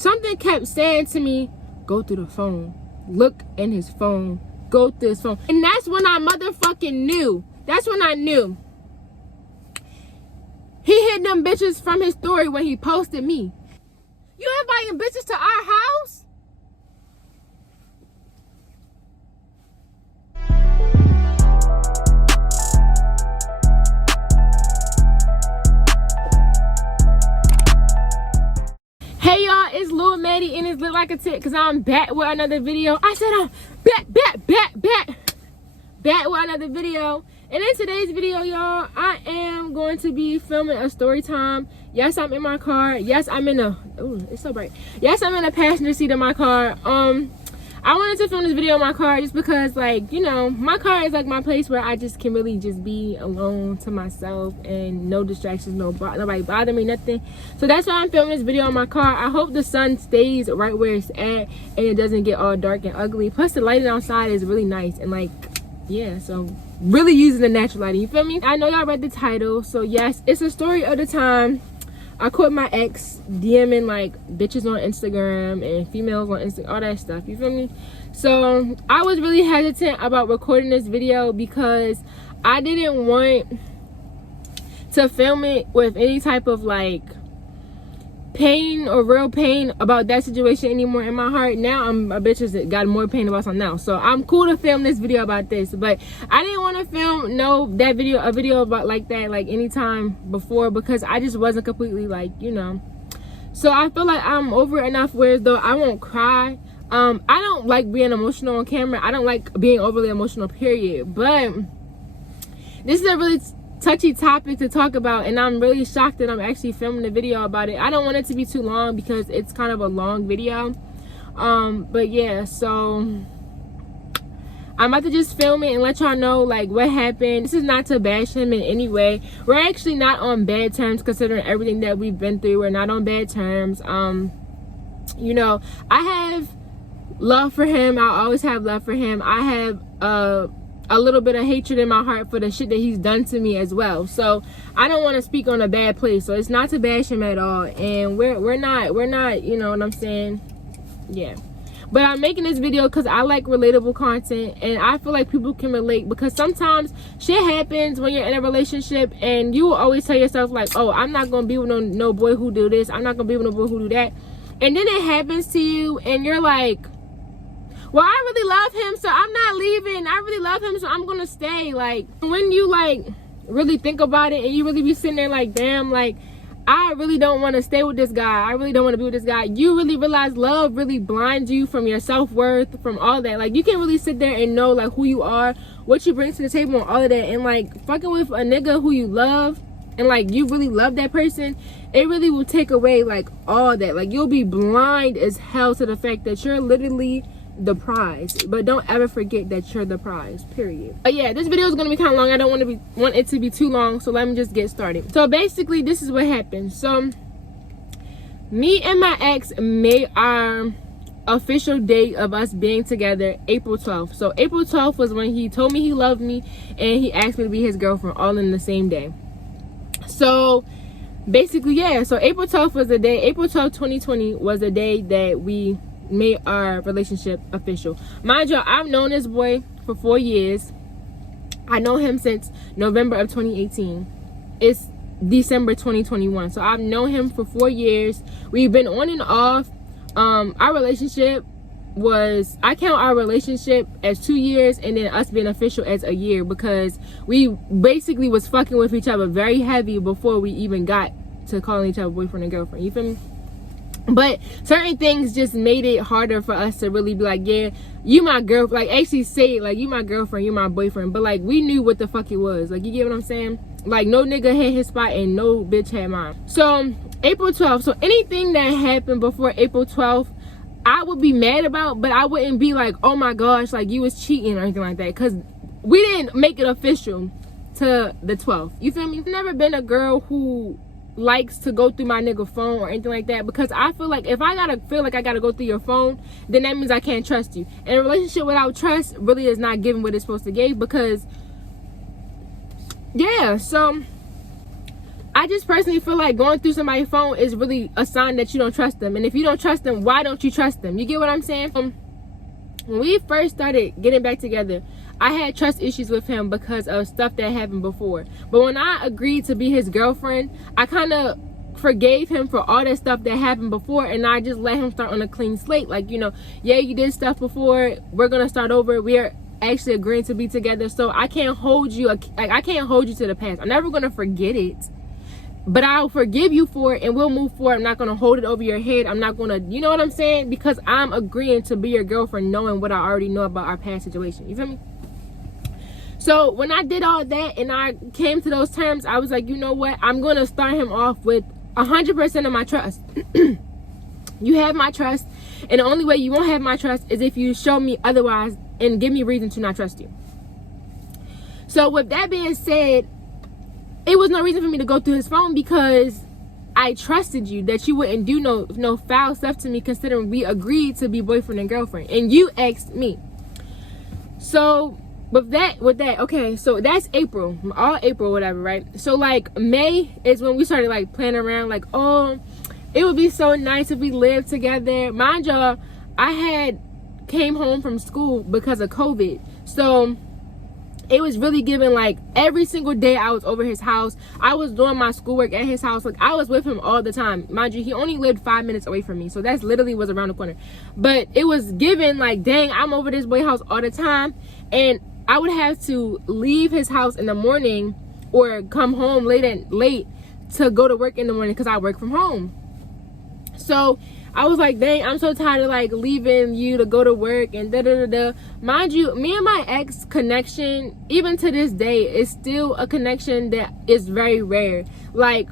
something kept saying to me, go through the phone, look in his phone, go through his phone. And that's when I motherfucking knew. That's when I knew. He hid them bitches from his story when he posted me. You inviting bitches to our house? Hey y'all, it's Lil Maddie and it's Lit Like a Tick because I'm back with another video. I said I'm back with another video. And in today's video, y'all, I am going to be filming a story time. Yes, I'm in my car. Yes, I'm in a, ooh, it's so bright. Yes, I'm in a passenger seat of my car. I wanted to film this video in my car just because, like, you know, my car is like my place where I just can really just be alone to myself and no distractions, nobody bother me, nothing. So that's why I'm filming this video in my car. I hope the sun stays right where it's at and it doesn't get all dark and ugly. Plus the lighting outside is really nice and, like, yeah, so really using the natural lighting, you feel me? I know y'all read the title, so yes, it's a story of the time I caught my ex DMing like bitches on Instagram and females on Instagram, all that stuff, you feel me? So I was really hesitant about recording this video because I didn't want to film it with any type of like pain or real pain about that situation anymore in my heart. Now I'm a bitch that got more pain about something else, so I'm cool to film this video about this, but I didn't want to film a video about like that like anytime before because I just wasn't completely like, you know. So I feel like I'm over it enough where though I won't cry. I don't like being emotional on camera. I don't like being overly emotional, period. But this is a really touchy topic to talk about, and I'm really shocked that I'm actually filming a video about it. I don't want it to be too long because it's kind of a long video. But yeah, so I'm about to just film it and let y'all know like what happened. This is not to bash him in any way. We're actually not on bad terms considering everything that we've been through. We're not on bad terms. You know, I have love for him. I always have love for him. I have a little bit of hatred in my heart for the shit that he's done to me as well. So I don't want to speak on a bad place. So it's not to bash him at all. And we're not, you know what I'm saying? Yeah. But I'm making this video because I like relatable content and I feel like people can relate, because sometimes shit happens when you're in a relationship and you will always tell yourself like, oh, I'm not gonna be with no boy who do this, I'm not gonna be with no boy who do that. And then it happens to you and you're like, well, I really love him, so I'm not leaving. I really love him, so I'm gonna stay. Like, when you like really think about it and you really be sitting there like, damn, like, I really don't want to stay with this guy. I really don't want to be with this guy. You really realize love really blinds you from your self-worth, from all that. Like, you can't really sit there and know like who you are, what you bring to the table and all of that. And like fucking with a nigga who you love and like you really love that person, it really will take away like all that. Like, you'll be blind as hell to the fact that you're literally the prize. But don't ever forget that you're the prize, period. But yeah, this video is gonna be kind of long. I don't want it to be too long, so let me just get started. So basically this is what happened. So me and my ex made our official date of us being together April 12th. So April 12th was when he told me he loved me and he asked me to be his girlfriend, all in the same day. So basically, yeah, so April 12th was the day, April 12th 2020 was the day that we made our relationship official. Mind you, I've known this boy for 4 years. I know him since November of 2018. It's December 2021, so I've known him for 4 years. We've been on and off. Our relationship was, I count our relationship as 2 years and then us being official as a year, because we basically was fucking with each other very heavy before we even got to calling each other boyfriend and girlfriend, you feel me? But certain things just made it harder for us to really be like, yeah, you my girl, like actually say it, like, you my girlfriend, you my boyfriend. But like, we knew what the fuck it was. Like, you get what I'm saying? Like, no nigga had his spot and no bitch had mine. So April 12th, so anything that happened before April 12th, I would be mad about, but I wouldn't be like, oh my gosh, like you was cheating or anything like that, because we didn't make it official to the 12th, you feel me? I've never been a girl who likes to go through my nigga phone or anything like that, because I feel like if I gotta feel like I gotta go through your phone, then that means I can't trust you. And a relationship without trust really is not giving what it's supposed to give, because yeah, so I just personally feel like going through somebody's phone is really a sign that you don't trust them. And if you don't trust them, why don't you trust them? You get what I'm saying? When we first started getting back together, I had trust issues with him because of stuff that happened before. But when I agreed to be his girlfriend, I kind of forgave him for all that stuff that happened before, and I just let him start on a clean slate. Like, you know, yeah, you did stuff before, we're gonna start over. We are actually agreeing to be together, so I can't hold you, like, I can't hold you to the past. I'm never gonna forget it, but I'll forgive you for it and we'll move forward. I'm not gonna hold it over your head. I'm not gonna, you know what I'm saying? Because I'm agreeing to be your girlfriend knowing what I already know about our past situation. You feel me? So when I did all that and I came to those terms, I was like, you know what? I'm gonna start him off with 100% of my trust. You have my trust, and the only way you won't have my trust is if you show me otherwise and give me reason to not trust you. So with that being said, it was no reason for me to go through his phone because I trusted you that you wouldn't do no foul stuff to me, considering we agreed to be boyfriend and girlfriend, and you asked me. So with that, okay, so that's April, all April, whatever, right? So like May is when we started like playing around, like, oh, it would be so nice if we lived together. Mind y'all, I had came home from school because of COVID, so it was really giving like every single day I was over his house. I was doing my schoolwork at his house. Like, I was with him all the time. Mind you, he only lived 5 minutes away from me, so that's literally was around the corner. But it was given like, dang, I'm over this boy's house all the time, and I would have to leave his house in the morning or come home late to go to work in the morning because I work from home. So I was like, dang, I'm so tired of like leaving you to go to work and da-da-da-da. Mind you, me and my ex connection, even to this day, is still a connection that is very rare. Like,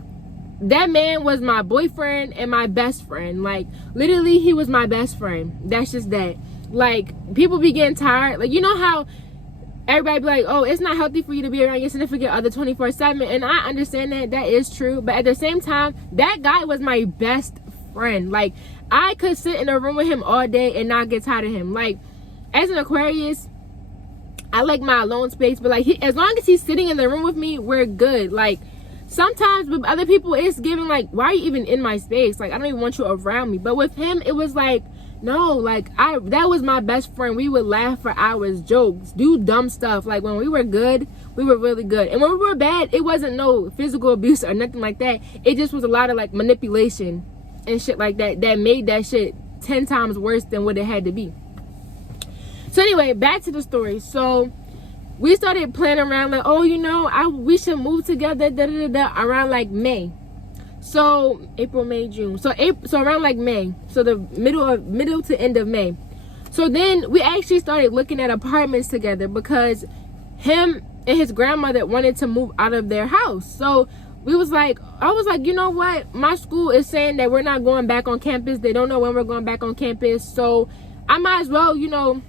that man was my boyfriend and my best friend. Like, literally, he was my best friend. That's just that. Like, people be getting tired. Like, you know how everybody be like, oh, it's not healthy for you to be around your significant other 24/7. And I understand that is true. But at the same time, that guy was my best friend. Like, I could sit in a room with him all day and not get tired of him. Like, as an Aquarius, I like my alone space, but like, as long as he's sitting in the room with me, we're good. Like, sometimes with other people, it's giving like, why are you even in my space? Like, I don't even want you around me. But with him, it was like, no, like, that was my best friend. We would laugh for hours, jokes, do dumb stuff. Like, when we were good, we were really good. And when we were bad, it wasn't no physical abuse or nothing like that. It just was a lot of like manipulation and shit like that made that shit 10 times worse than what it had to be. So anyway, back to the story. So we started playing around like, oh, you know, we should move together around like May. So April, May, June. So around like May. So the middle to end of May. So then we actually started looking at apartments together because him and his grandmother wanted to move out of their house. So I was like, you know what? My school is saying that we're not going back on campus. They don't know when we're going back on campus. So I might as well, you know,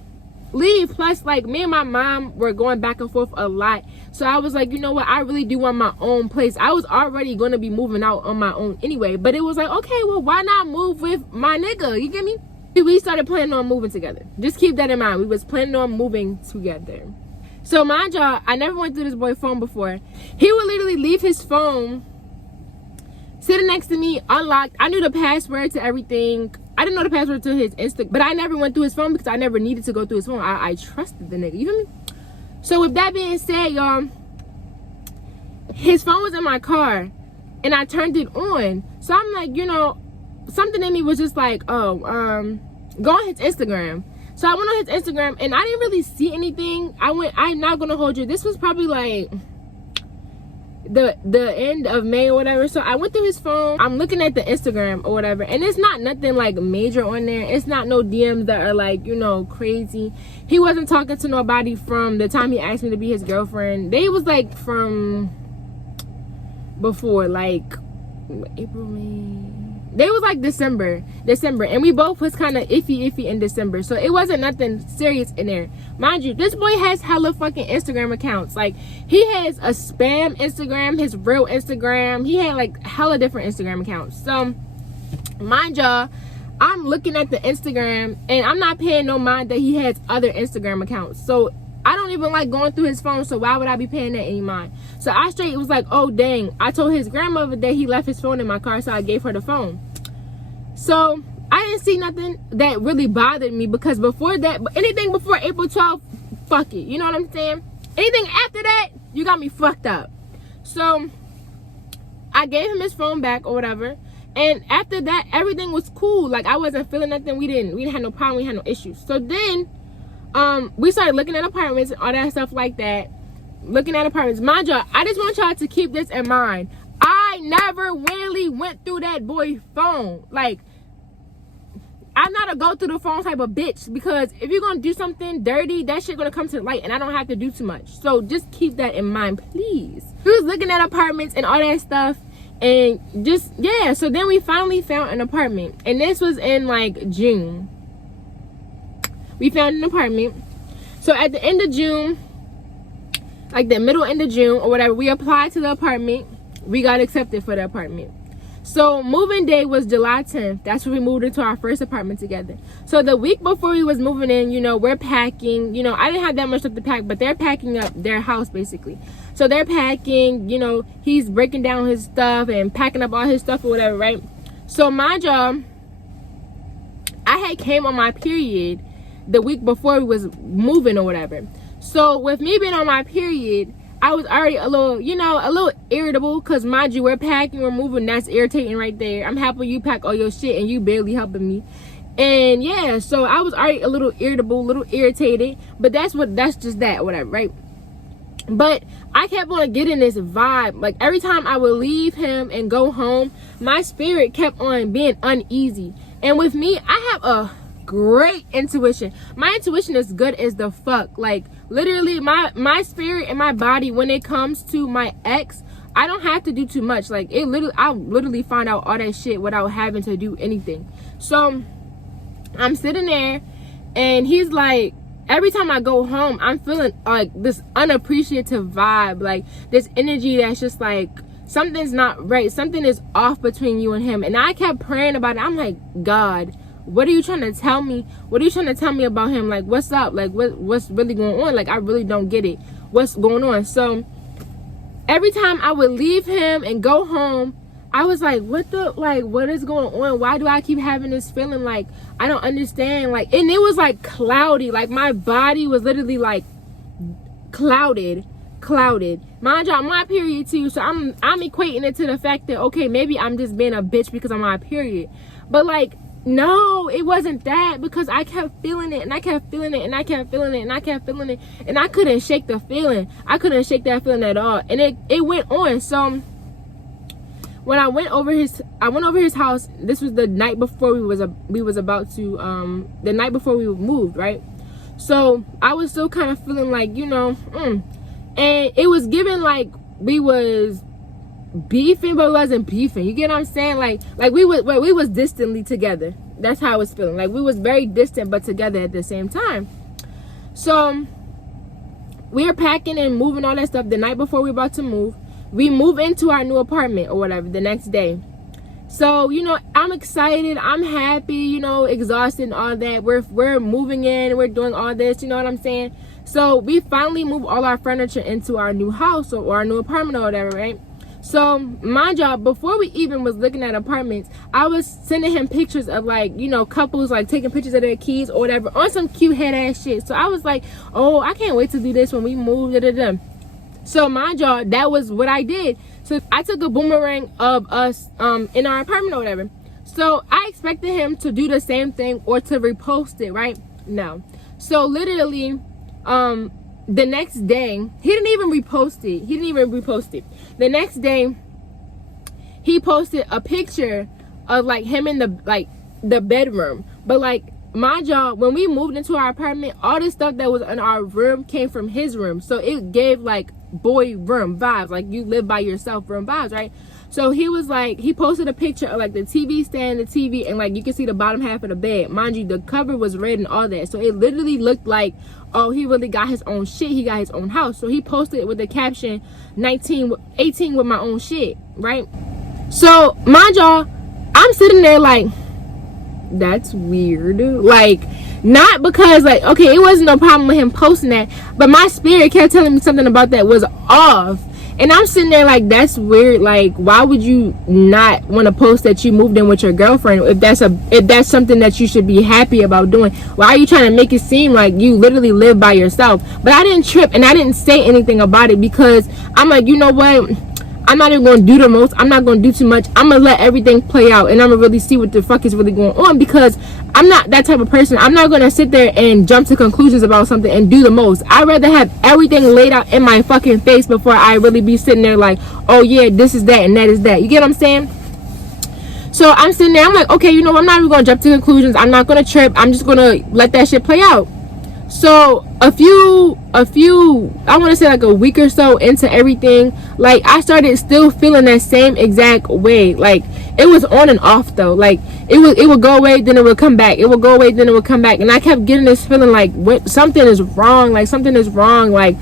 leave. Plus, like, me and my mom were going back and forth a lot. So I was like, you know what? I really do want my own place. I was already going to be moving out on my own anyway. But it was like, okay, well, why not move with my nigga? You get me? We started planning on moving together. Just keep that in mind. We was planning on moving together. So mind y'all, I never went through this boy's phone before. He would literally leave his phone sitting next to me unlocked. I knew the password to everything. I didn't know the password to his Insta, but I never went through his phone because I never needed to go through his phone. I trusted the nigga. You feel me? So with that being said, y'all, his phone was in my car and I turned it on. So I'm like, you know, something in me was just like, oh, go on his Instagram. So I went on his Instagram and I didn't really see anything. I'm not gonna hold you. This was probably like the end of May or whatever. So I went through his phone. I'm looking at the Instagram or whatever, and it's not nothing like major on there. It's not no DMs that are like, you know, crazy. He wasn't talking to nobody from the time he asked me to be his girlfriend. They was like from before, like April, May. They was like December, and we both was kind of iffy in December, so it wasn't nothing serious in there. Mind you, this boy has hella fucking Instagram accounts. Like, he has a spam Instagram, his real Instagram. He had like hella different Instagram accounts. So mind y'all, I'm looking at the Instagram and I'm not paying no mind that he has other Instagram accounts. So I don't even like going through his phone, so why would I be paying that any mind? So I straight was like, oh dang, I told his grandmother that he left his phone in my car, so I gave her the phone. So I didn't see nothing that really bothered me, because before that, anything before April 12th, fuck it, you know what I'm saying? Anything after that, you got me fucked up. So I gave him his phone back or whatever, and after that everything was cool. Like, I wasn't feeling nothing. We didn't have no problem, we had no issues. So then we started looking at apartments and all that stuff like that. Looking at apartments. Mind y'all, I just want y'all to keep this in mind. I never really went through that boy's phone. Like, I'm not a go through the phone type of bitch, because if you're gonna do something dirty, that shit gonna come to the light, and I don't have to do too much. So just keep that in mind, please. We was looking at apartments and all that stuff, and just, yeah. So then we finally found an apartment, and this was in like June. We found an apartment. So at the end of June, like the middle end of June or whatever, we applied to the apartment. We got accepted for the apartment. So moving day was July 10th. That's when we moved into our first apartment together. So the week before we was moving in, you know, we're packing. You know, I didn't have that much stuff to pack, but they're packing up their house basically. So they're packing, you know, he's breaking down his stuff and packing up all his stuff or whatever, right? So my job, I had came on my period the week before we was moving or whatever. So with me being on my period, I was already a little, you know, a little irritable, because mind you, we're packing, we're moving. That's irritating right there. I'm happy you pack all your shit and you barely helping me. And yeah, so I was already a little irritable, a little irritated, but that's just that, whatever, right? But I kept on getting this vibe. Like, every time I would leave him and go home, my spirit kept on being uneasy. And with me, I have a great intuition. My intuition is good as the fuck. Like, literally, my spirit and my body, when it comes to my ex, I don't have to do too much. Like, I literally find out all that shit without having to do anything. So I'm sitting there, and he's like, every time I go home, I'm feeling like this unappreciative vibe, like this energy that's just like, something's not right, something is off between you and him. And I kept praying about it. I'm like, God, what are you trying to tell me? What are you trying to tell me about him? Like, what's up? Like, what's really going on? Like, I really don't get it. What's going on? So every time I would leave him and go home, I was like, what is going on? Why do I keep having this feeling? Like, I don't understand. Like, and it was like cloudy. Like, my body was literally like clouded. Mind you, I'm on my period too, so I'm equating it to the fact that, okay, maybe I'm just being a bitch because I'm on my period. But like, no, it wasn't that, because I kept feeling it, and I kept feeling it, and I kept feeling it, and I kept feeling it, and I couldn't shake the feeling. I couldn't shake that feeling at all, and it went on. So when I went over his house, this was the night before we was about to the night before we moved, right? So I was still kind of feeling like, you know, and it was given like we was beefing, but we wasn't beefing. You get what I'm saying? Like we was distantly together. That's how I was feeling. Like, we was very distant but together at the same time. So we were packing and moving all that stuff the night before we were about to move. We move into our new apartment or whatever the next day. So, you know, I'm excited, I'm happy, you know, exhausted and all that. We're moving in, we're doing all this, you know what I'm saying? So we finally moved all our furniture into our new house or our new apartment or whatever, right? So my job, before we even was looking at apartments, I was sending him pictures of, like, you know, couples like taking pictures of their keys or whatever on some cute head ass shit. So I was like, oh, I can't wait to do this when we move. So my job, that was what I did. So I took a boomerang of us in our apartment or whatever. So I expected him to do the same thing or to repost it, right? No. So literally, the next day, he didn't even repost it. The next day, he posted a picture of like him in the bedroom. But like, my job, when we moved into our apartment, all the stuff that was in our room came from his room. So it gave like boy room vibes, like you live by yourself room vibes, right? So he was like, he posted a picture of like the TV stand, the TV, and like you can see the bottom half of the bed. Mind you, the cover was red and all that. So it literally looked like, oh, he really got his own shit. He got his own house. So he posted it with the caption 18 with my own shit, right? So mind y'all, I'm sitting there like, that's weird. Like, not because, like, okay, it wasn't no problem with him posting that, but my spirit kept telling me something about that was off. And I'm sitting there like, that's weird. Like, why would you not want to post that you moved in with your girlfriend if that's something that you should be happy about doing? Why are you trying to make it seem like you literally live by yourself? But I didn't trip and I didn't say anything about it because I'm like, you know what? I'm not even going to do the most. I'm not going to do too much. I'm going to let everything play out and I'm going to really see what the fuck is really going on, because I'm not that type of person. I'm not going to sit there and jump to conclusions about something and do the most. I'd rather have everything laid out in my fucking face before I really be sitting there like, oh yeah, this is that and that is that. You get what I'm saying? So I'm sitting there, I'm like, okay, you know, I'm not even going to jump to conclusions. I'm not going to trip. I'm just going to let that shit play out. So a few I want to say like a week or so into everything, like I started still feeling that same exact way. Like it was on and off though. Like it would go away, then it would come back. It would go away, then it would come back. And I kept getting this feeling like something is wrong. Like something is wrong. Like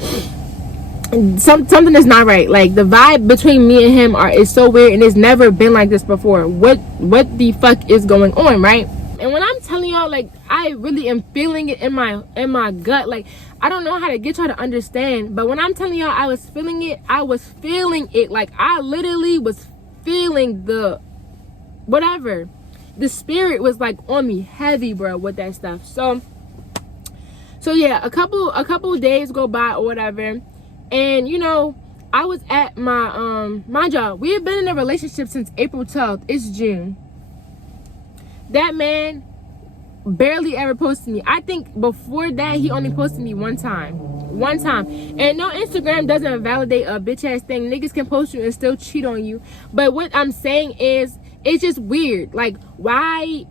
something is not right. Like the vibe between me and him is so weird, and it's never been like this before. What the fuck is going on, right? And when I'm telling y'all, like, I really am feeling it in my gut. Like, I don't know how to get y'all to understand, but when I'm telling y'all I was feeling it. Like, I literally was feeling the whatever. The spirit was like on me heavy, bro, with that stuff. So yeah, a couple days go by or whatever, and you know, I was at my job. We had been in a relationship since April 12th. It's June. That man barely ever posted me. I think before that he only posted me one time. And no, Instagram doesn't validate a bitch ass thing. Niggas can post you and still cheat on you. But what I'm saying is, it's just weird. Like, why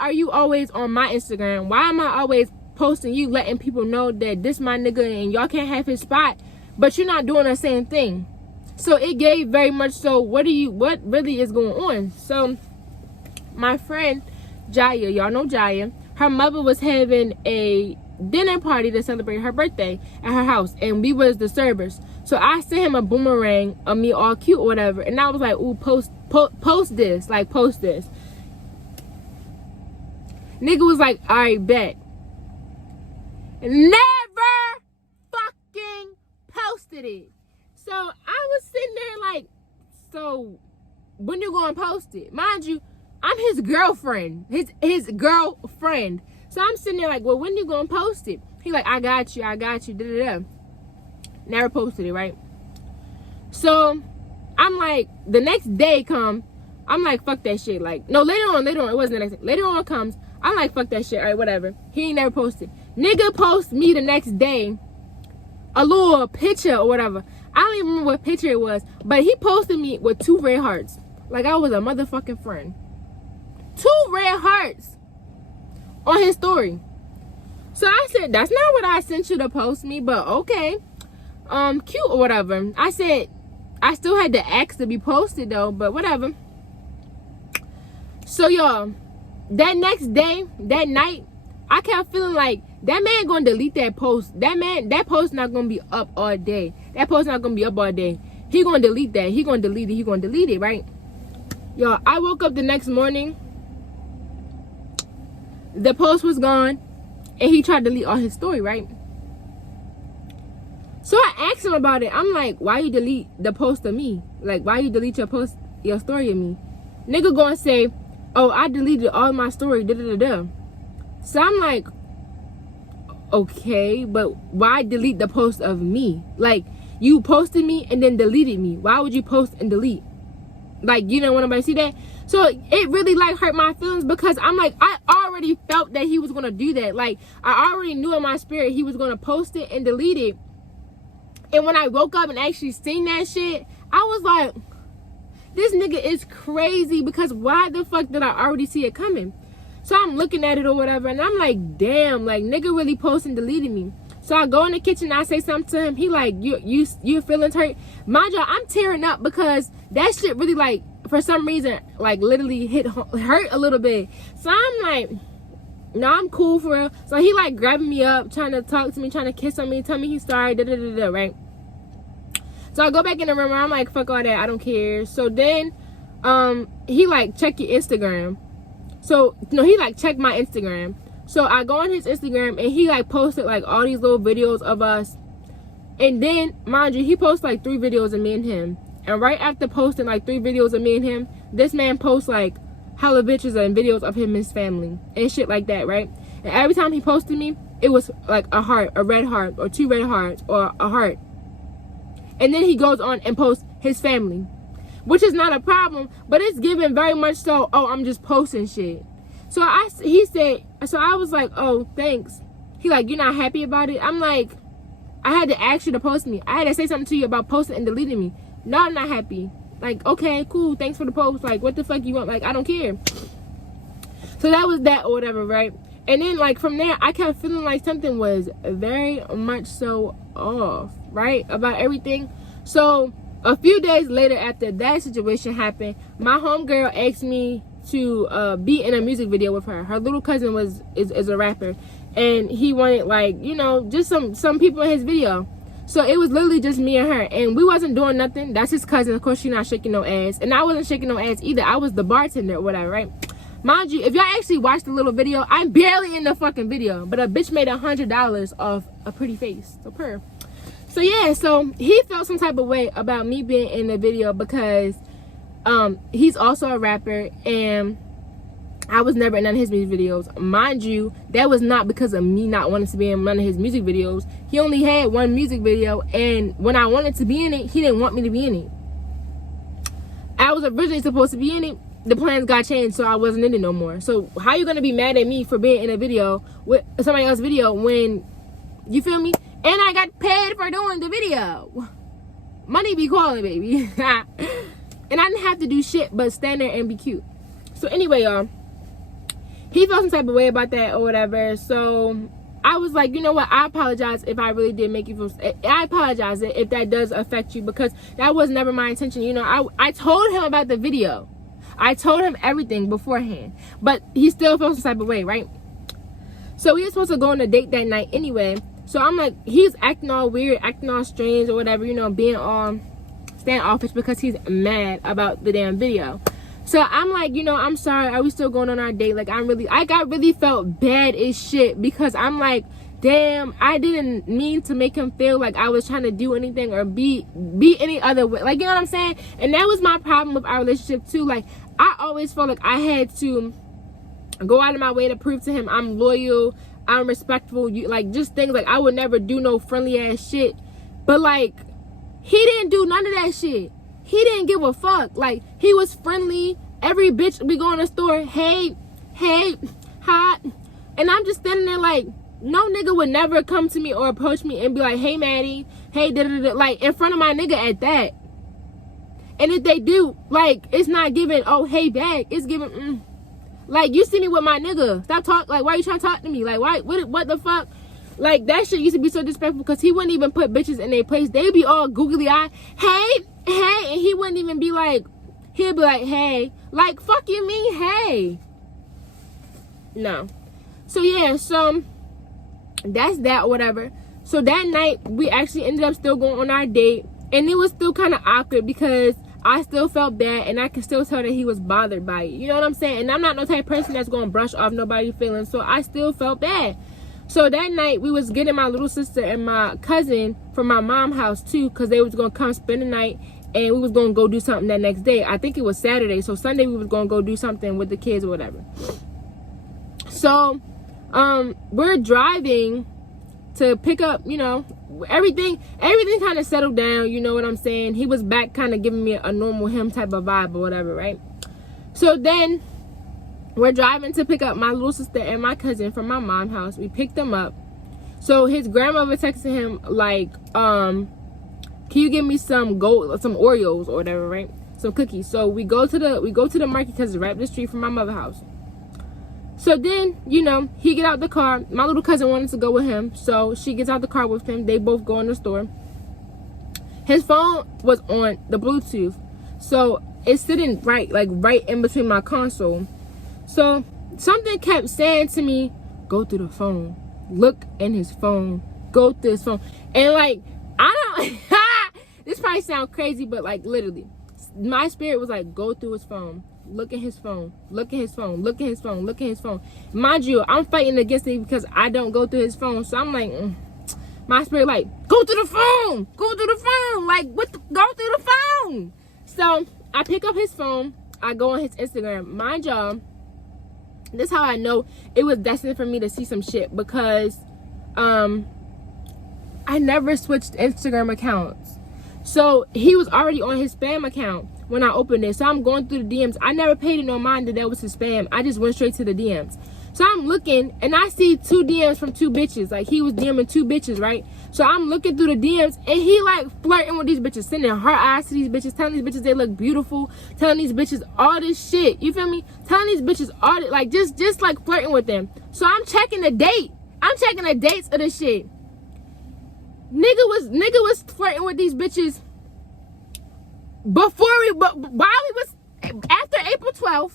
are you always on my Instagram? Why am I always posting you, letting people know that this my nigga and y'all can't have his spot, but you're not doing the same thing? So it gave very much so, what really is going on? So my friend Jaya, y'all know Jaya, her mother was having a dinner party to celebrate her birthday at her house, and we was the servers. So I sent him a boomerang of me all cute or whatever, and I was like, ooh, post this, like post this. Nigga was like, alright, bet. Never fucking posted it. So I was sitting there like, so when you gonna post it? Mind you, I'm his girlfriend, his girlfriend. So I'm sitting there like, well, when you gonna post it? He like, I got you, da-da-da. Never posted it, right? So I'm like, the next day come, I'm like, fuck that shit. Like, no, later on, it wasn't the next day. Later on comes, I'm like, fuck that shit, all right, whatever. He ain't never posted. Nigga post me the next day, a little picture or whatever. I don't even remember what picture it was, but he posted me with 2 red hearts. Like I was a motherfucking friend. 2 red hearts on his story. So I said, that's not what I sent you to post me, but okay. Cute or whatever. I said, I still had to ask to be posted though, but whatever. So y'all, that next day, that night, I kept feeling like that man gonna delete that post. That post not gonna be up all day. That post not gonna be up all day. He gonna delete that. He gonna delete it, right? Y'all, I woke up the next morning. The post was gone, and he tried to delete all his story, right? So I asked him about it. I'm like, why you delete the post of me? Like, why you delete your story of me? Nigga gonna say, oh, I deleted all my story, da-da-da-da. So I'm like, okay, but why delete the post of me? Like, you posted me and then deleted me. Why would you post and delete? Like, you don't want nobody to see that? So it really like hurt my feelings, because I'm like, I already felt that he was gonna do that. Like, I already knew in my spirit he was gonna post it and delete it. And when I woke up and actually seen that shit, I was like, this nigga is crazy, because why the fuck did I already see it coming? So I'm looking at it or whatever, and I'm like, damn, like, nigga really posted and deleted me. So I go in the kitchen, I say something to him. He like, your feelings hurt? Mind you, I'm tearing up, because that shit really, like, for some reason, like, literally hurt a little bit. So I'm like, no, I'm cool for real. So he like grabbing me up, trying to talk to me, trying to kiss on me, tell me he's sorry, da-da-da-da, right? So I go back in the room, and I'm like, fuck all that, I don't care. So then he like, check your Instagram. So, no, he like checked my Instagram. So I go on his Instagram and he like posted like all these little videos of us. And then, mind you, he posted like 3 videos of me and him. And right after posting like 3 videos of me and him, this man posts like hella pictures and videos of him and his family and shit like that, right? And every time he posted me, it was like a heart, a red heart, or 2 red hearts, or a heart. And then he goes on and posts his family, which is not a problem, but it's given very much so, oh, I'm just posting shit. So he said, so I was like, oh, thanks. He like, you're not happy about it? I'm like, I had to ask you to post me. I had to say something to you about posting and deleting me. No, I'm not happy. Like, okay, cool, thanks for the post. Like, what the fuck you want? Like, I don't care. So that was that or whatever, right? And then, like, from there, I kept feeling like something was very much so off, right? About everything. So a few days later after that situation happened, my homegirl asked me to be in a music video with her. Her little cousin is a rapper, and he wanted, like, you know, just some people in his video. So it was literally just me and her, and we wasn't doing nothing. That's his cousin. Of course, she's not shaking no ass, and I wasn't shaking no ass either. I was the bartender or whatever, right? Mind you, if y'all actually watched the little video, I'm barely in the fucking video, but a bitch made $100 off a pretty face. So yeah, so he felt some type of way about me being in the video because he's also a rapper, and I was never in none of his music videos. Mind you, that was not because of me not wanting to be in none of his music videos. He only had 1 music video, and when I wanted to be in it, he didn't want me to be in it. I was originally supposed to be in it. The plans got changed, so I wasn't in it no more. So how you gonna be mad at me for being in a video with somebody else's video when, you feel me? And I got paid for doing the video. Money be calling, baby. And I didn't have to do shit but stand there and be cute. So anyway, y'all, he felt some type of way about that or whatever. So I was like, you know what? I apologize if I really did make you feel. I apologize if that does affect you, because that was never my intention. You know, I told him about the video. I told him everything beforehand, but he still felt some type of way, right? So we were supposed to go on a date that night anyway. So I'm like, he's acting all weird, acting all strange or whatever, you know, being all standoffish because he's mad about the damn video. So I'm like, you know, I'm sorry, are we still going on our date? Like, I got really felt bad as shit, because I'm like, damn, I didn't mean to make him feel like I was trying to do anything or be any other way. Like, you know what I'm saying? And that was my problem with our relationship too. Like, I always felt like I had to go out of my way to prove to him I'm loyal, I'm respectful, like, just things like I would never do no friendly ass shit. But like, he didn't do none of that shit. He didn't give a fuck. Like, he was friendly. Every bitch we go in the store, hey, hot. And I'm just standing there like, no nigga would never come to me or approach me and be like, hey Maddie, hey da-da-da, like in front of my nigga at that. And if they do, like, it's not giving, oh hey back, it's giving like, you see me with my nigga, stop talk, like, why you trying to talk to me? Like, why, what the fuck? Like, that shit used to be so disrespectful, because he wouldn't even put bitches in their place. They'd be all googly eyed, hey, and he wouldn't even be like, he'd be like, hey, like, fuck you mean hey? No. So yeah, so that's that or whatever. So that night we actually ended up still going on our date, and it was still kind of awkward because I still felt bad, and I could still tell that he was bothered by it. You know what I'm saying? And I'm not no type of person that's going to brush off nobody's feelings, so I still felt bad. So that night we was getting my little sister and my cousin from my mom's house too, because they was going to come spend the night, and we was going to go do something that next day. I think it was Saturday, so Sunday we was going to go do something with the kids or whatever. So we're driving to pick up, you know, everything kind of settled down, you know what I'm saying? He was back kind of giving me a normal him type of vibe or whatever, right? So then we're driving to pick up my little sister and my cousin from my mom's house. We picked them up. So his grandmother texted him like, can you give me some Oreos or whatever, right? Some cookies. So we go to the market because it's right up the street from my mother's house. So then, you know, he get out the car. My little cousin wanted to go with him, so she gets out the car with him. They both go in the store. His phone was on the Bluetooth, so it's sitting right in between my console. So something kept saying to me, go through the phone, look in his phone, go through his phone. And like, I don't this probably sound crazy, but like literally my spirit was like, go through his phone, look at his phone, look at his phone, look at his phone, look at his phone. Mind you, I'm fighting against it because I don't go through his phone. So I'm like, my spirit like, go through the phone, go through the phone. Like, go through the phone. So I pick up his phone. I go on his Instagram. Mind y'all, this is how I know it was destined for me to see some shit, because I never switched Instagram accounts. So he was already on his spam account when I opened it. So I'm going through the DMs. I never paid it no mind that was his spam. I just went straight to the DMs. So I'm looking and I see 2 DMs from 2 bitches. Like, he was DMing 2 bitches, right? So I'm looking through the DMs and he like flirting with these bitches, sending heart eyes to these bitches, telling these bitches they look beautiful, telling these bitches all this shit. You feel me? Telling these bitches all this, like just like flirting with them. So I'm checking the date. I'm checking the dates of this shit. Nigga was flirting with these bitches while we was after April 12th.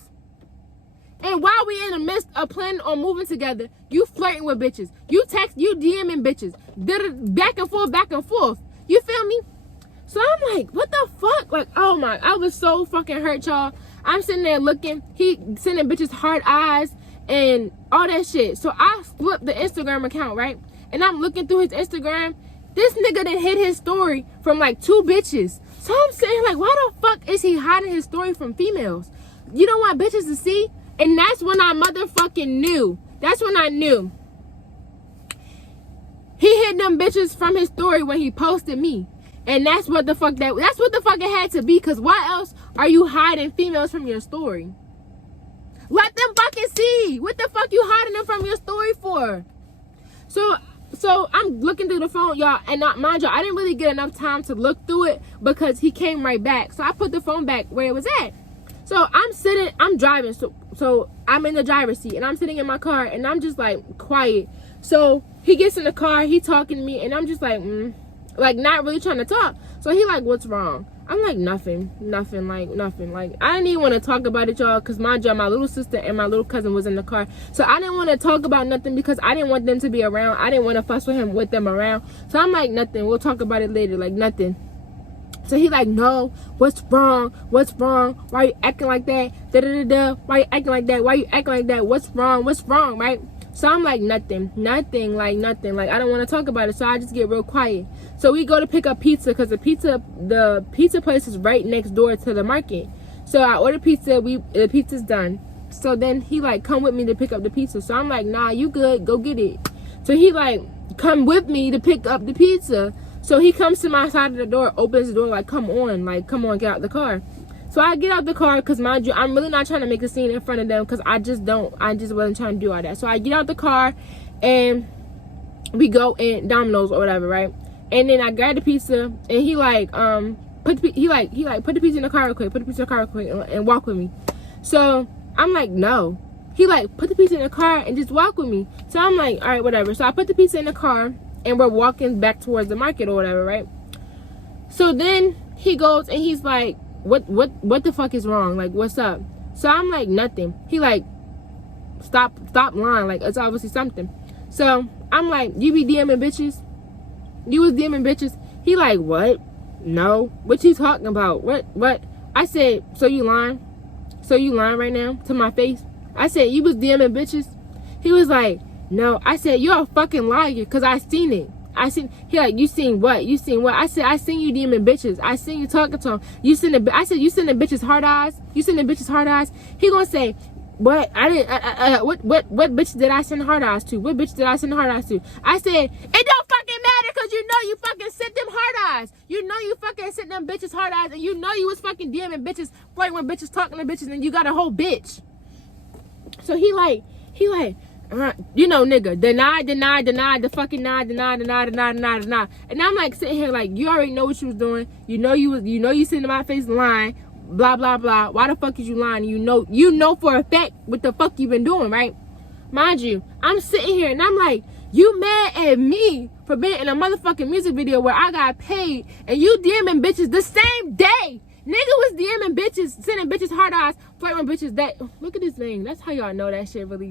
And while we in the midst of planning on moving together, you flirting with bitches. You DMing bitches. Did it back and forth. You feel me? So I'm like, what the fuck? Like, oh my, I was so fucking hurt, y'all. I'm sitting there looking. He sending bitches hard eyes and all that shit. So I flipped the Instagram account, right? And I'm looking through his Instagram. This nigga done hid his story from like 2 bitches. So I'm saying, like, why the fuck is he hiding his story from females? You don't want bitches to see? And that's when I motherfucking knew. That's when I knew. He hid them bitches from his story when he posted me. And that's what the fuck it had to be. Cause why else are you hiding females from your story? Let them fucking see. What the fuck you hiding them from your story for? So I'm looking through the phone, y'all, and mind y'all, I didn't really get enough time to look through it because he came right back. So I put the phone back where it was at. So I'm driving, so I'm in the driver's seat and I'm sitting in my car and I'm just like quiet. So he gets in the car, he talking to me and I'm just like, like not really trying to talk. So he like, what's wrong? I'm like, nothing. Like, I didn't even want to talk about it, y'all, because my little sister and my little cousin was in the car. So I didn't want to talk about nothing because I didn't want them to be around. I didn't want to fuss with them around. So I'm like, nothing. We'll talk about it later. Like, nothing. So he like, no, what's wrong? Why you acting like that? Why you acting like that? Why you acting like that? What's wrong, right? So I'm like, nothing. Like, I don't want to talk about it. So I just get real quiet. So we go to pick up pizza because the pizza place is right next door to the market. So I order pizza. The pizza's done. So then he like, come with me to pick up the pizza. So I'm like, nah, you good. Go get it. So he like, come with me to pick up the pizza. So he comes to my side of the door, opens the door, like, come on, get out the car. So I get out the car because, mind you, I'm really not trying to make a scene in front of them because I just wasn't trying to do all that. So I get out the car and we go in Domino's or whatever, right? And then I grab the pizza and he like, put the pizza in the car real quick, and walk with me. So I'm like, no. He like, put the pizza in the car and just walk with me. So I'm like, all right, whatever. So I put the pizza in the car. And we're walking back towards the market or whatever, right? So then he goes and he's like, what the fuck is wrong? Like, what's up? So I'm like, nothing. He like, stop lying. Like, it's obviously something. So I'm like, you be DMing bitches? You was DMing bitches? He like, what? No. What you talking about? What? I said, so you lying? So you lying right now to my face? I said, you was DMing bitches? He was like, no. I said, you're a fucking liar because I seen it. He like, you seen what? I said, I seen you DMing bitches. I seen you talking to them. I said, you seen the bitches hard eyes? He gonna say, what? What bitch did I send hard eyes to? I said, it don't fucking matter because you know you fucking sent them hard eyes. You know you fucking sent them bitches hard eyes and you know you was fucking DMing bitches, flirting with bitches, talking to bitches, and you got a whole bitch. So he like, you know, nigga, deny, the fucking deny. And I'm like sitting here like, you already know what you was doing. You know you sitting in my face lying, blah, blah, blah. Why the fuck is you lying? You know for a fact what the fuck you been doing, right? Mind you, I'm sitting here and I'm like, you mad at me for being in a motherfucking music video where I got paid and you DMing bitches the same day. Nigga was DMing bitches, sending bitches hard eyes, flirting with bitches. That, look at this name. That's how y'all know that shit really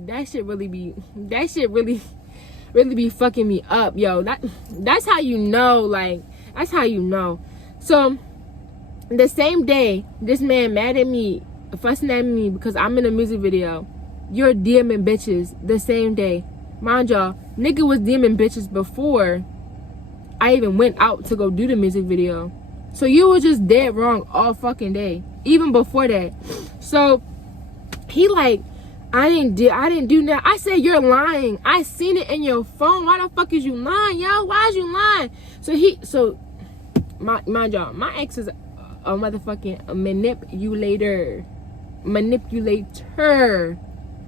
be fucking me up, yo. That's how you know, like, that's how you know. So the same day, this man mad at me fussing at me because I'm in a music video. You're DMing bitches the same day. Mind y'all, nigga was DMing bitches before I even went out to go do the music video. So you were just dead wrong all fucking day, even before that. So he like, I didn't do that. I said, you're lying. I seen it in your phone. Why the fuck is you lying, yo? Why is you lying? So mind y'all, my ex is a motherfucking manipulator.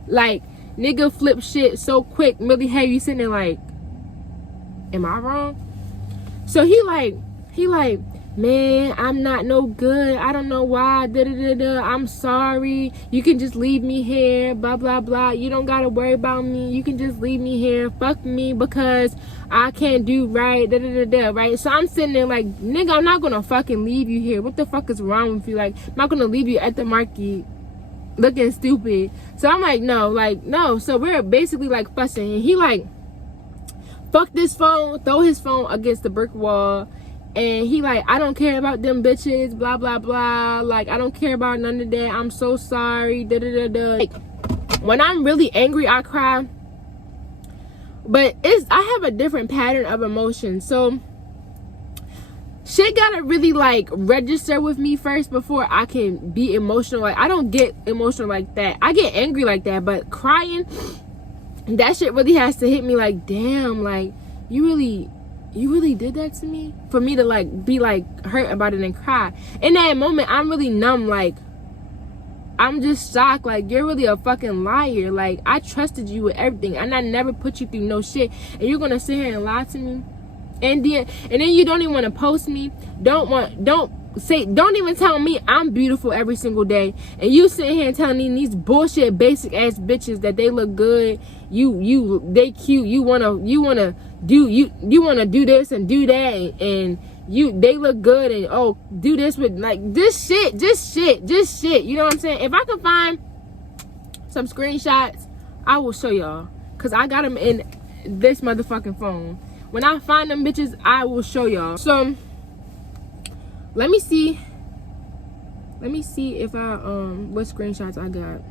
Like, nigga flip shit so quick, really heavy. You sitting there like, am I wrong? So he like, man, I'm not no good. I don't know why. I'm sorry. You can just leave me here. Blah, blah, blah. You don't got to worry about me. You can just leave me here. Fuck me because I can't do right. Right? So I'm sitting there like, nigga, I'm not going to fucking leave you here. What the fuck is wrong with you? Like, I'm not going to leave you at the market looking stupid. So I'm like, no. So we're basically like fussing. And he like, fuck this phone. Throw his phone against the brick wall. And he like, I don't care about them bitches, blah, blah, blah. Like, I don't care about none of that. I'm so sorry, Like, when I'm really angry, I cry. But I have a different pattern of emotion. So, shit gotta really, like, register with me first before I can be emotional. Like, I don't get emotional like that. I get angry like that. But crying, that shit really has to hit me like, damn, like, you really did that to me? For me to like be like hurt about it and cry. In that moment, I'm really numb. Like, I'm just shocked. Like, you're really a fucking liar. Like, I trusted you with everything and I never put you through no shit, and you're gonna sit here and lie to me? And then you don't even want to post me. Don't even tell me I'm beautiful every single day. And you sitting here and telling me these bullshit basic ass bitches that they look good. They cute. You wanna do this and do that, and they look good, and oh, do this with like this shit. You know what I'm saying? If I can find some screenshots, I will show y'all, cause I got them in this motherfucking phone. When I find them bitches, I will show y'all. So let me see if I what screenshots I got.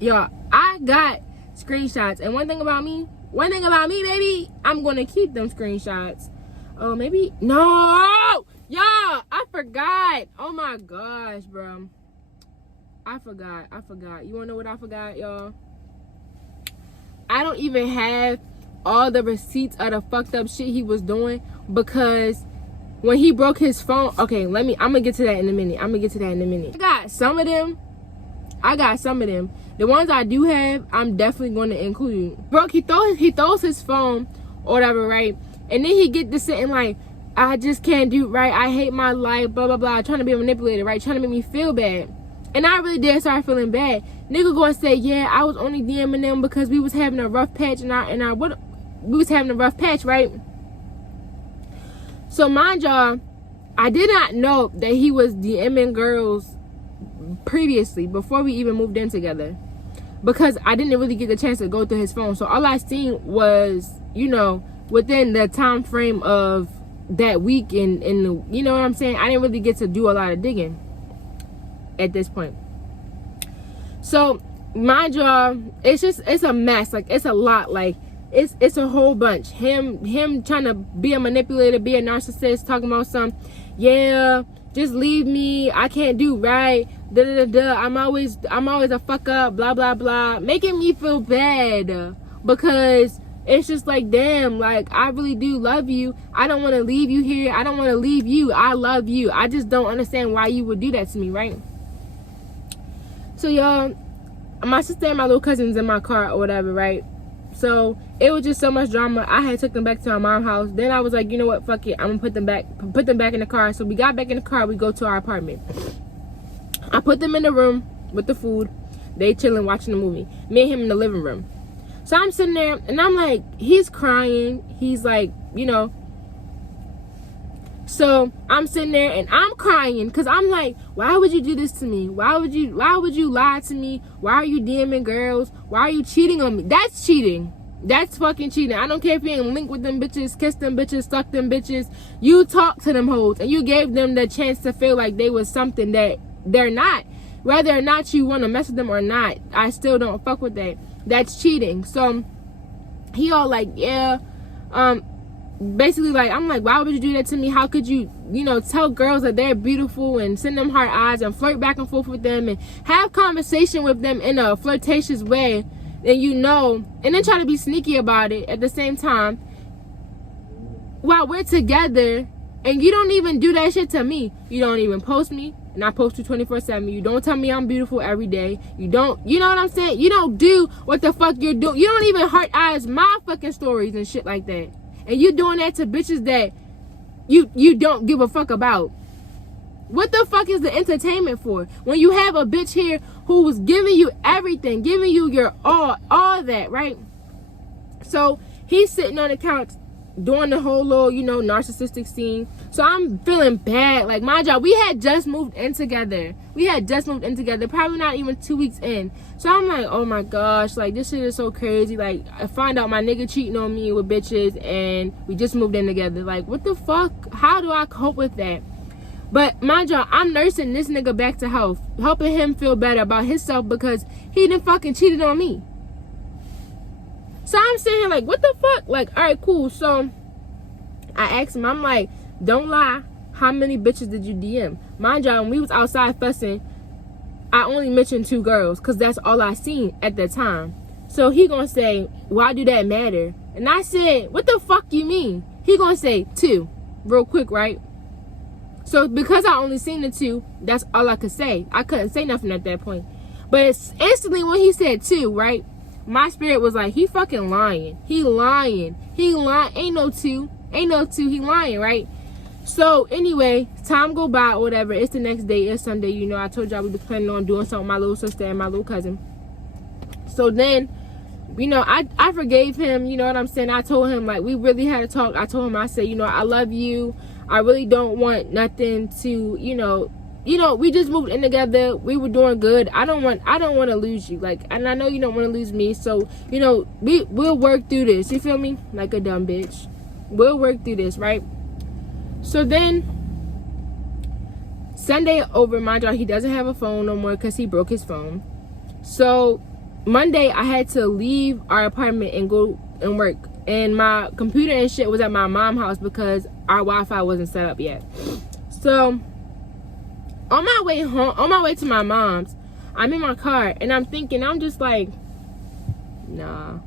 Y'all, I got screenshots, and one thing about me, baby, I'm gonna keep them screenshots. Oh, maybe no, y'all, I forgot. Oh my gosh, bro, I forgot. You wanna know what I forgot, y'all? I don't even have all the receipts of the fucked up shit he was doing, because when he broke his phone, okay, I'm gonna get to that in a minute. I got some of them. The ones I do have, I'm definitely going to include. Bro, he throws his phone or whatever, right? And then he get to sitting like, I just can't do right. I hate my life, blah, blah, blah. Trying to be a manipulator, right? Trying to make me feel bad. And I really did start feeling bad. Nigga gonna say, yeah, I was only DMing them because we was having a rough patch we was having a rough patch, right? So mind y'all, I did not know that he was DMing girls previously, before we even moved in together, because I didn't really get the chance to go through his phone. So all I seen was, you know, within the time frame of that week, and you know what I'm saying? I didn't really get to do a lot of digging at this point. So mind y'all, it's a mess. Like, it's a lot. Like, it's a whole bunch. Him trying to be a manipulator, be a narcissist, talking about some, yeah, just leave me, I can't do right, I'm always a fuck up, blah, blah, blah, making me feel bad, because it's just like, damn, like, I really do love you. I don't want to leave you here. I don't want to leave you. I love you. I just don't understand why you would do that to me, right? So y'all, my sister and my little cousins in my car or whatever, right? So it was just so much drama. I had took them back to our mom's house. Then I was like, you know what, fuck it, I'm gonna put them back in the car. So we got back in the car, we go to our apartment. I put them in the room with the food. They chilling, watching the movie. Me and him in the living room. So I'm sitting there and I'm like, he's crying. He's like, you know. So I'm sitting there and I'm crying, because I'm like, why would you do this to me? Why would you lie to me? Why are you DMing girls? Why are you cheating on me? That's cheating. That's fucking cheating. I don't care if you ain't linked with them bitches, kiss them bitches, suck them bitches. You talk to them hoes and you gave them the chance to feel like they was something that they're not. Whether or not you want to mess with them or not, I still don't fuck with that. That's cheating. So he all like, yeah, basically like, I'm like, why would you do that to me? How could you, you know, tell girls that they're beautiful and send them heart eyes and flirt back and forth with them and have conversation with them in a flirtatious way, and you know, and then try to be sneaky about it at the same time while we're together, and you don't even do that shit to me. You don't even post me, and I post you 24/7. You don't tell me I'm beautiful every day. You don't, you know what I'm saying? You don't do what the fuck you're doing. You don't even heart eyes my fucking stories and shit like that. And you doing that to bitches that you don't give a fuck about. What the fuck is the entertainment for? When you have a bitch here who's giving you everything, giving you your all that, right? So he's sitting on the couch doing the whole little, you know, narcissistic scene. So I'm feeling bad. Like, my job, we had just moved in together. Probably not even 2 weeks in. So I'm like, oh my gosh, like, this shit is so crazy. Like, I find out my nigga cheating on me with bitches and we just moved in together. Like, what the fuck? How do I cope with that? But mind y'all, I'm nursing this nigga back to health, helping him feel better about himself because he done fucking cheated on me. So I'm sitting here like, what the fuck? Like, all right, cool. So I asked him, I'm like, don't lie. How many bitches did you DM? Mind y'all, when we was outside fussing, I only mentioned 2 girls because that's all I seen at the time. So he gonna say, why do that matter? And I said, what the fuck you mean? He gonna say 2, real quick, right? So because I only seen the 2, that's all I could say. I couldn't say nothing at that point. But it's instantly when he said 2, right? My spirit was like, he fucking lying. He lying. Ain't no 2. He lying, right? So anyway, time go by or whatever. It's the next day. It's Sunday. You know, I told y'all we was planning on doing something with my little sister and my little cousin. So then, you know, I forgave him. You know what I'm saying? I told him, like, we really had a talk. I told him, I said, you know, I love you. I really don't want nothing to, you know, we just moved in together. We were doing good. I don't want to lose you. Like, and I know you don't want to lose me. So, you know, we'll work through this. You feel me? Like a dumb bitch. We'll work through this, right? So then Sunday over, mind y'all, he doesn't have a phone no more because he broke his phone. So Monday I had to leave our apartment and go and work. And my computer and shit was at my mom's house because our Wi-Fi wasn't set up yet. So on my way home, on my way to my mom's, I'm in my car and I'm thinking, I'm just like, nah.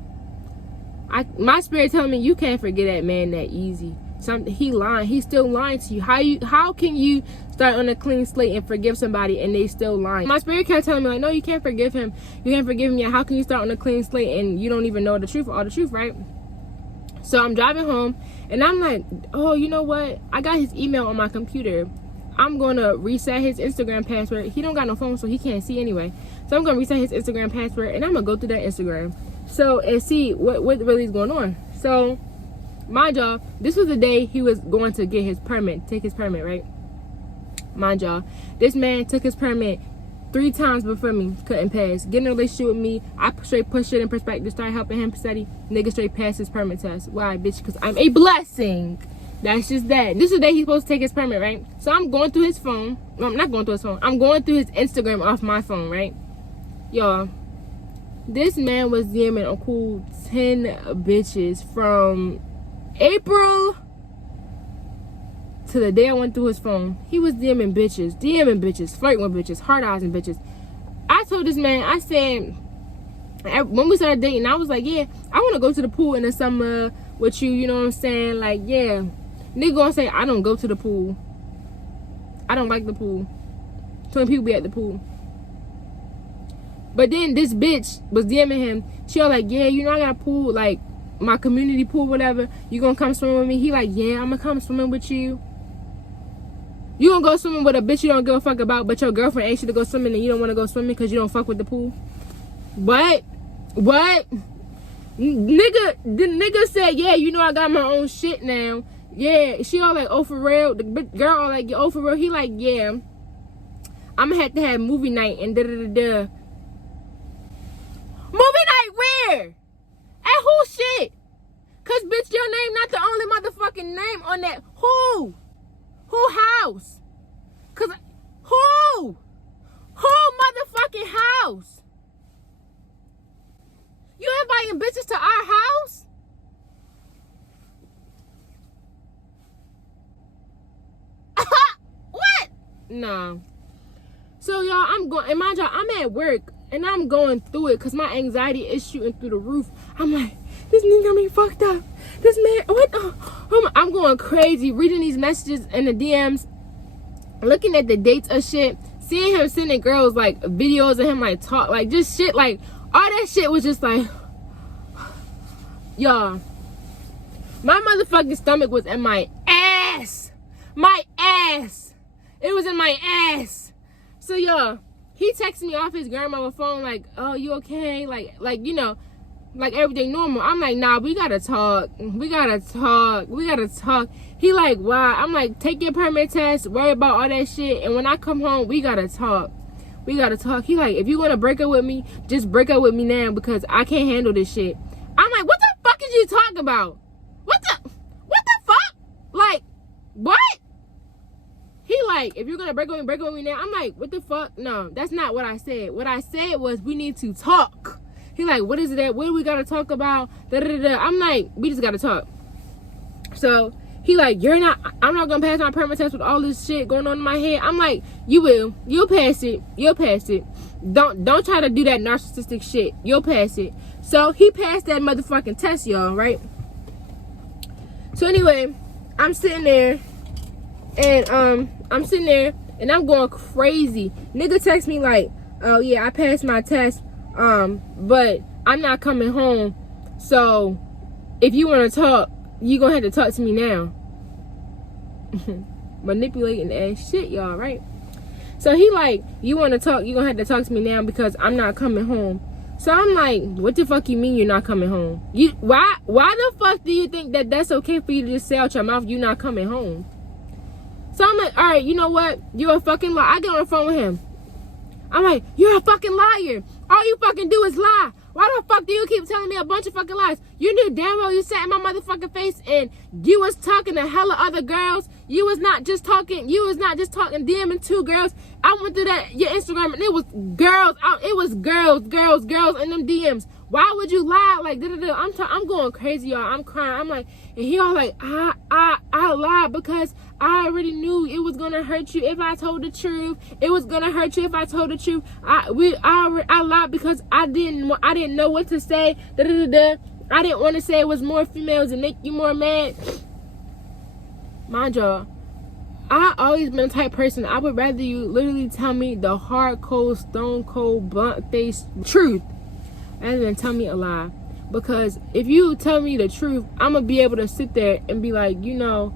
My spirit telling me you can't forget that man that easy. He lying. He's still lying to you. How can you start on a clean slate and forgive somebody and they still lying? My spirit kept telling me, like, no, you can't forgive him. You can't forgive him yet. How can you start on a clean slate and you don't even know the truth, all the truth, right? So I'm driving home and I'm like, oh, you know what? I got his email on my computer. I'm going to reset his Instagram password. He don't got no phone, so he can't see anyway. So I'm going to reset his Instagram password and I'm going to go through that Instagram. So, and see what really is going on. So, mind y'all, this was the day he was going to get his permit, take his permit, right? Mind y'all, this man took his permit 3 times before me, couldn't pass. Getting in a relationship with me, I straight put shit in perspective, start helping him study. Nigga straight passed his permit test. Why, bitch? Because I'm a blessing. That's just that. This is the day he's supposed to take his permit, right? So I'm going through his phone. Well, I'm not going through his phone. I'm going through his Instagram off my phone, right? Y'all, this man was DMing a cool 10 bitches from April to the day I went through his phone. He was DMing bitches, flirting with bitches, hard eyes and bitches. I told this man, I said, when we started dating, I was like, yeah, I want to go to the pool in the summer with you, you know what I'm saying? Like, yeah. Nigga gonna say, I don't go to the pool. I don't like the pool. So many people be at the pool. But then this bitch was DMing him. She was like, yeah, you know I got a pool, like my community pool, whatever. You gonna come swimming with me? He like, yeah, I'm gonna come swimming with you. You gonna go swimming with a bitch you don't give a fuck about, but your girlfriend asked you to go swimming and you don't want to go swimming because you don't fuck with the pool? What? Nigga, the nigga said, yeah, you know I got my own shit now. Yeah, she all like, oh, for real? The girl all like, oh, for real? He like, yeah, I'm gonna have to have movie night and da-da-da-da. Movie night where? At whose shit? on that. Who house? Cause who motherfucking house? You inviting bitches to our house? What? No. So y'all, I'm going, and mind y'all, I'm at work and I'm going through it because my anxiety is shooting through the roof. I'm like, this nigga got me fucked up. This man, what the? I'm going crazy reading these messages in the DMs, looking at the dates of shit, seeing him sending girls like videos of him like talk, like just shit, like all that shit was just like, y'all, my motherfucking stomach was in my ass. My ass. It was in my ass. So y'all, he texted me off his grandmother's phone like, oh, you okay? Like, you know, like everything normal. I'm like, nah, we gotta talk. We gotta talk. He like, why? I'm like, take your permit test, worry about all that shit, and when I come home, we gotta talk. He like, if you wanna break up with me, just break up with me now because I can't handle this shit. I'm like, what the fuck is you talking about? What the fuck? Like, what? He like, if you're gonna break with me now. I'm like, what the fuck? No, that's not what I said. What I said was we need to talk. He like, what is it? What do we gotta talk about? I'm like, we just gotta talk. So he like, I'm not gonna pass my permit test with all this shit going on in my head. I'm like, you will. You'll pass it. Don't try to do that narcissistic shit. You'll pass it. So he passed that motherfucking test, y'all, right? So anyway, I'm sitting there and I'm going crazy. Nigga text me like, oh yeah, I passed my test, but I'm not coming home. So if you want to talk, you gonna have to talk to me now. Manipulating ass shit, y'all, right? So he like, you want to talk, you gonna have to talk to me now because I'm not coming home. So I'm like, what the fuck you mean you're not coming home? Why the fuck do you think that that's okay for you to just say out your mouth you're not coming home? So I'm like, all right, you know what? You're a fucking liar. I get on the phone with him. I'm like, you're a fucking liar. All you fucking do is lie. Why the fuck do you keep telling me a bunch of fucking lies? You knew damn well you sat in my motherfucking face and you was talking to hella other girls. You was not just talking DMing 2 girls. I went through your Instagram and it was girls. It was girls in them DMs. Why would you lie? Like, I'm going crazy, y'all. I'm crying. I'm like, and he all like, I lied because I already knew it was gonna hurt you if I told the truth. It was gonna hurt you if I told the truth. I lied because I didn't know what to say. I didn't want to say it was more females and make you more mad. Mind y'all, I always been the type person, I would rather you literally tell me the hard, cold, stone cold, blunt face truth rather than tell me a lie. Because if you tell me the truth, I'm gonna be able to sit there and be like, you know,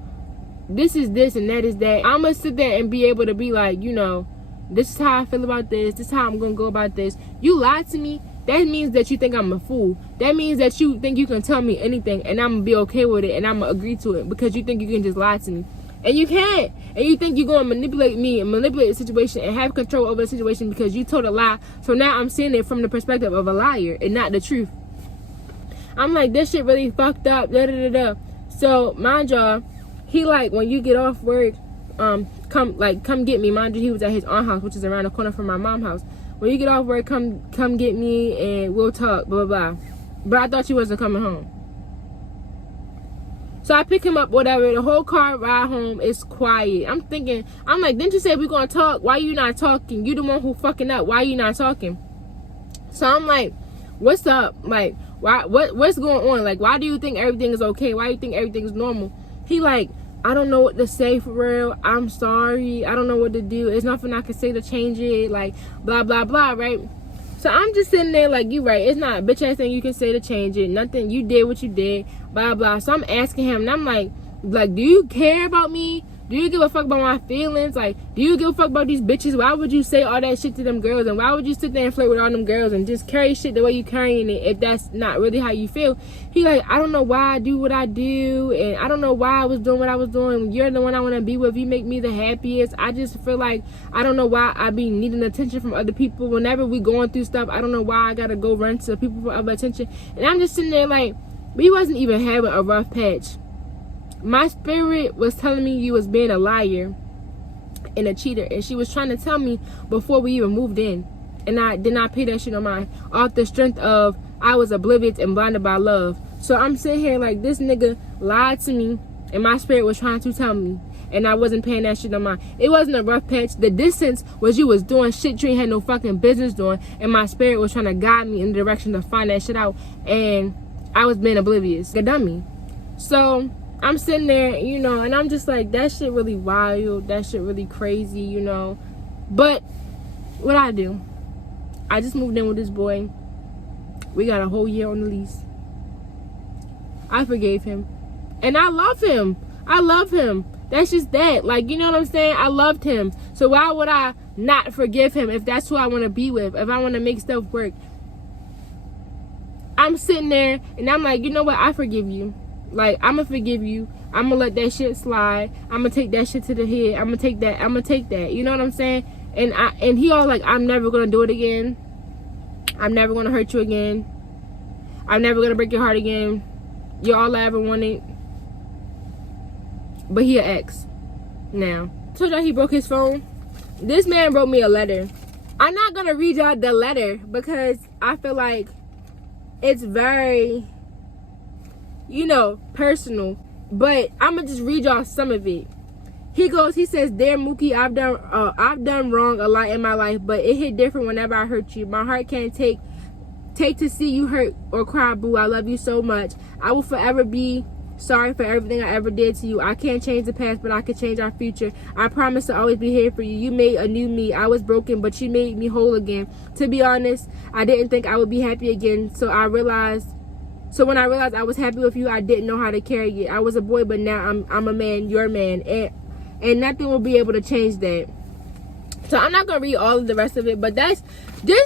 this is this and that is that. I'm gonna sit there and be able to be like, you know, this is how I feel about this. This is how I'm gonna go about this. You lied to me. That means that you think I'm a fool. That means that you think you can tell me anything and I'm gonna be okay with it and I'm gonna agree to it because you think you can just lie to me. And you can't. And you think you're gonna manipulate me and manipulate the situation and have control over the situation because you told a lie. So now I'm seeing it from the perspective of a liar and not the truth. I'm like, this shit really fucked up. So mind y'all, he like, when you get off work, come get me. Mind you, he was at his aunt's house, which is around the corner from my mom's house. When you get off work, come get me and we'll talk, blah, blah, blah. But I thought you wasn't coming home. So I pick him up, whatever. The whole car ride home is quiet. I'm like, didn't you say we're going to talk? Why you not talking? You the one who fucking up. Why you not talking? So I'm like, what's up? Like, what's going on? Like, why do you think everything is okay? Why do you think everything's normal? He like, I don't know what to say for real. I'm sorry. I don't know what to do. There's nothing I can say to change it. Like, blah, blah, blah, right? So I'm just sitting there like, you right. It's not a bitch ass thing you can say to change it. Nothing. You did what you did. Blah, blah. So I'm asking him, and I'm like, do you care about me? Do you give a fuck about my feelings? Like, do you give a fuck about these bitches? Why would you say all that shit to them girls? And why would you sit there and flirt with all them girls and just carry shit the way you carrying it if that's not really how you feel? He like, I don't know why I do what I do. And I don't know why I was doing what I was doing. You're the one I want to be with. You make me the happiest. I just feel like, I don't know why I be needing attention from other people. Whenever we going through stuff, I don't know why I got to go run to people for other attention. And I'm just sitting there like, we wasn't even having a rough patch. my spirit was telling me you was being a liar and a cheater, and she was trying to tell me before we even moved in, and I did not pay that shit on mind off the strength of I was oblivious and blinded by love. So I'm sitting here like, this nigga lied to me, and my spirit was trying to tell me, and I wasn't paying that shit on mind. It wasn't a rough patch. The distance was you was doing shit you ain't had no fucking business doing, and my spirit was trying to guide me in the direction to find that shit out, and I was being oblivious, a dummy. So I'm sitting there, you know, and I'm just like, that shit really wild, that shit really crazy, you know. But what I do, I just moved in with this boy. We got a whole year on the lease. I forgave him, and I love him. I love him. That's just that. Like, you know what I'm saying? I loved him. So why would I not forgive him if that's who I want to be with, if I want to make stuff work? I'm sitting there and I'm like, you know what? I forgive you. Like, I'm gonna forgive you. I'm gonna let that shit slide. I'm gonna take that shit to the head. I'm gonna take that. You know what I'm saying? And he all like, I'm never gonna do it again. I'm never gonna hurt you again. I'm never gonna break your heart again. You're all I ever wanted. But he an ex now. Told y'all he broke his phone. This man wrote me a letter. I'm not gonna read y'all the letter because I feel like it's very, you know, personal. But I'm gonna just read y'all some of it. He says, "Dear Mookie, I've done wrong a lot in my life, but it hit different whenever I hurt you. My heart can't take to see you hurt or cry, boo. I love you so much. I will forever be sorry for everything I ever did to you. I can't change the past, but I can change our future. I promise to always be here for you. You made a new me. I was broken, but you made me whole again. To be honest, I didn't think I would be happy again. So when I realized I was happy with you, I didn't know how to carry it. I was a boy, but now I'm a man. You're a man, and nothing will be able to change that." So I'm not gonna read all of the rest of it, but just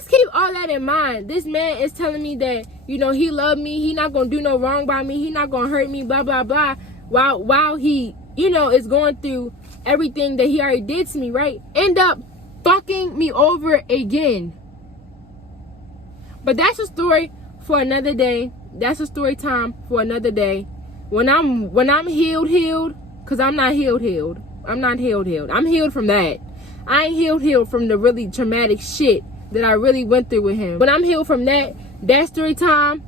keep all that in mind. This man is telling me that, you know, he loved me, he not gonna do no wrong by me, he not gonna hurt me, blah blah blah, while he, you know, is going through everything that he already did to me, right? End up fucking me over again. But that's a story for another day. That's a story time for another day. When I'm healed, cause I'm not healed. I'm not healed. I'm healed from that. I ain't healed from the really traumatic shit that I really went through with him. When I'm healed from that story time,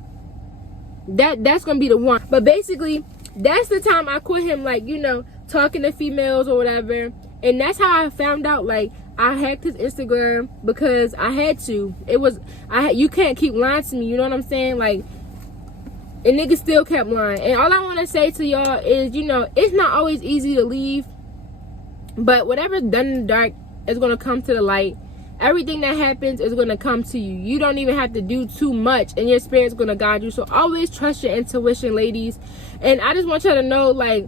that's gonna be the one. But basically, that's the time I quit him, like, you know, talking to females or whatever. And that's how I found out, like, I hacked his Instagram because I had to. You can't keep lying to me, you know what I'm saying? Like, and niggas still kept lying. And all I want to say to y'all is, you know, it's not always easy to leave, but whatever's done in the dark is going to come to the light. Everything that happens is going to come to you. You don't even have to do too much, and your spirit's going to guide you. So always trust your intuition, ladies. And I just want y'all to know, like,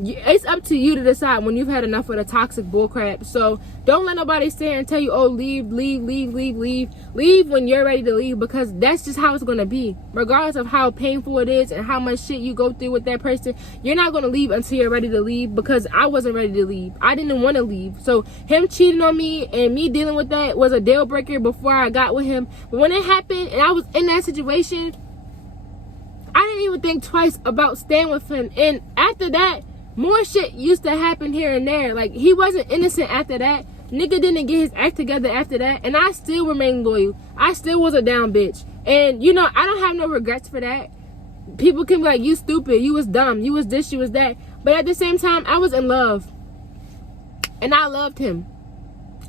it's up to you to decide when you've had enough of the toxic bullcrap. So don't let nobody sit here and tell you, oh, leave when you're ready to leave, because that's just how it's going to be. Regardless of how painful it is and how much shit you go through with that person, you're not going to leave until you're ready to leave, because I wasn't ready to leave. I didn't want to leave. So him cheating on me and me dealing with that was a deal breaker before I got with him. But when it happened and I was in that situation, I didn't even think twice about staying with him. And after that, more shit used to happen here and there. Like, he wasn't innocent after that. Nigga didn't get his act together after that. And I still remained loyal. I still was a down bitch. And, you know, I don't have no regrets for that. People can be like, you stupid, you was dumb, you was this, you was that. But at the same time, I was in love. And I loved him.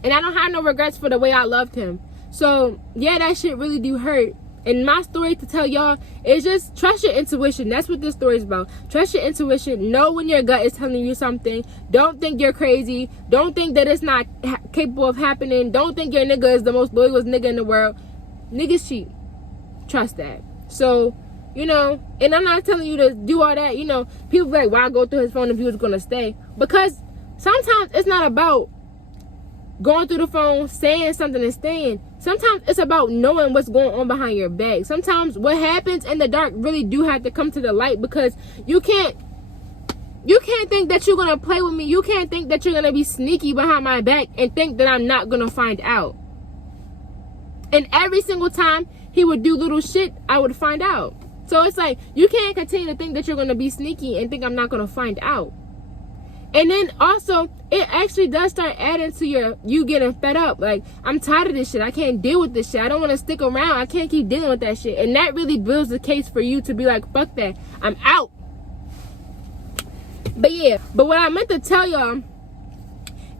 And I don't have no regrets for the way I loved him. So, yeah, that shit really do hurt. And my story to tell y'all is just trust your intuition. That's what this story is about. Trust your intuition. Know when your gut is telling you something. Don't think you're crazy. Don't think that it's not capable of happening. Don't think your nigga is the most loyalest nigga in the world. Niggas cheat. Trust that. So, you know, and I'm not telling you to do all that. You know, people be like, why go through his phone if he was going to stay? Because sometimes it's not about going through the phone, saying something and staying. Sometimes it's about knowing what's going on behind your back. Sometimes what happens in the dark really do have to come to the light, because you can't think that you're gonna play with me. You can't think that you're gonna be sneaky behind my back and think that I'm not gonna find out. And every single time he would do little shit, I would find out. So it's like, you can't continue to think that you're gonna be sneaky and think I'm not gonna find out. And then also, it actually does start adding to you getting fed up. Like, I'm tired of this shit. I can't deal with this shit. I don't want to stick around. I can't keep dealing with that shit. And that really builds the case for you to be like, fuck that. I'm out. But yeah, but what I meant to tell y'all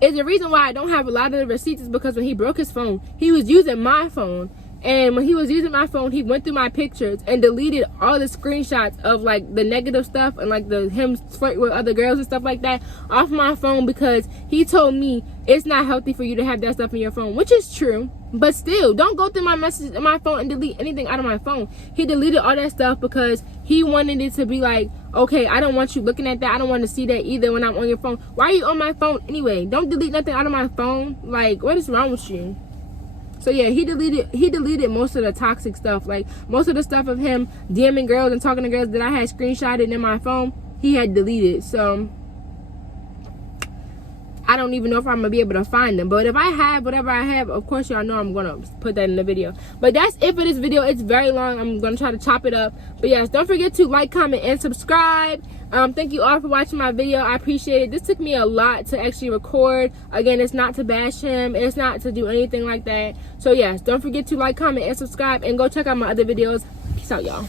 is the reason why I don't have a lot of the receipts is because when he broke his phone, he was using my phone. And when he was using my phone, he went through my pictures and deleted all the screenshots of like the negative stuff and like the him flirting with other girls and stuff like that off my phone, because he told me it's not healthy for you to have that stuff in your phone, which is true. But still, don't go through my messages in my phone and delete anything out of my phone. He deleted all that stuff because he wanted it to be like, okay, I don't want you looking at that. I don't want to see that either when I'm on your phone. Why are you on my phone anyway? Don't delete nothing out of my phone. Like, what is wrong with you? So yeah, he deleted most of the toxic stuff. Like, most of the stuff of him DMing girls and talking to girls that I had screenshotted in my phone, he had deleted. So I don't even know if I'm gonna be able to find them. But if I have whatever I have, of course y'all know I'm gonna put that in the video. But that's it for this video. It's very long. I'm gonna try to chop it up. But yes, don't forget to like, comment, and subscribe. Thank you all for watching my video. I appreciate it. This took me a lot to actually record. Again, it's not to bash him. It's not to do anything like that. So yes, don't forget to like, comment, and subscribe, and go check out my other videos. Peace out, y'all.